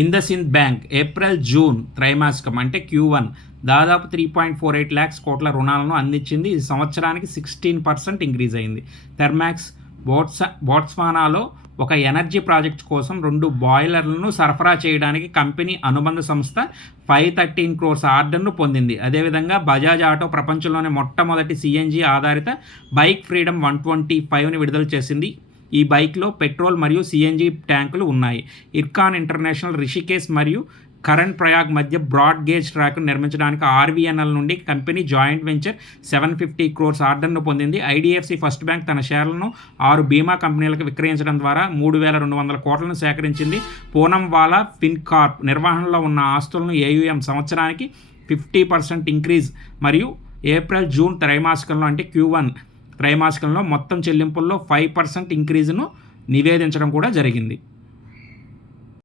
IndusInd bank April June త్రైమాసికం అంటే Q1 దాదాపు 3.48 lakhs కోట్ల రుణాలను అందించింది. ఇది సంవత్సరానికి 16% ఇంక్రీజ్ అయింది. థెర్మాక్స్ బోట్స్వానాలో ఒక ఎనర్జీ ప్రాజెక్ట్ కోసం 2 బాయిలర్లను సరఫరా చేయడానికి కంపెనీ అనుబంధ సంస్థ 513 crores ఆర్డర్ను పొందింది. అదేవిధంగా బజాజ్ ఆటో ప్రపంచంలోనే మొట్టమొదటి CNG ఆధారిత బైక్ ఫ్రీడమ్ 125ని విడుదల చేసింది. ఈ బైక్లో పెట్రోల్ మరియు CNG ట్యాంకులు ఉన్నాయి. ఇర్కాన్ ఇంటర్నేషనల్ రిషికేశ్ మరియు కరణ్ ప్రయాగ్ మధ్య బ్రాడ్ గేజ్ ట్రాక్ను నిర్మించడానికి RVNL నుండి కంపెనీ జాయింట్ వెంచర్ 750 crores ఆర్డర్ను పొందింది. IDFC ఫస్ట్ బ్యాంక్ తన షేర్లను 6 బీమా కంపెనీలకు విక్రయించడం ద్వారా 3,200 కోట్లను సేకరించింది. పూనంవాలా ఫిన్కార్ప్ నిర్వహణలో ఉన్న ఆస్తులను AUM సంవత్సరానికి 50% ఇంక్రీజ్ మరియు ఏప్రిల్ జూన్ త్రైమాసికంలో అంటే Q1 త్రైమాసికంలో మొత్తం చెల్లింపుల్లో 5% ఇంక్రీజ్ను నివేదించడం కూడా జరిగింది.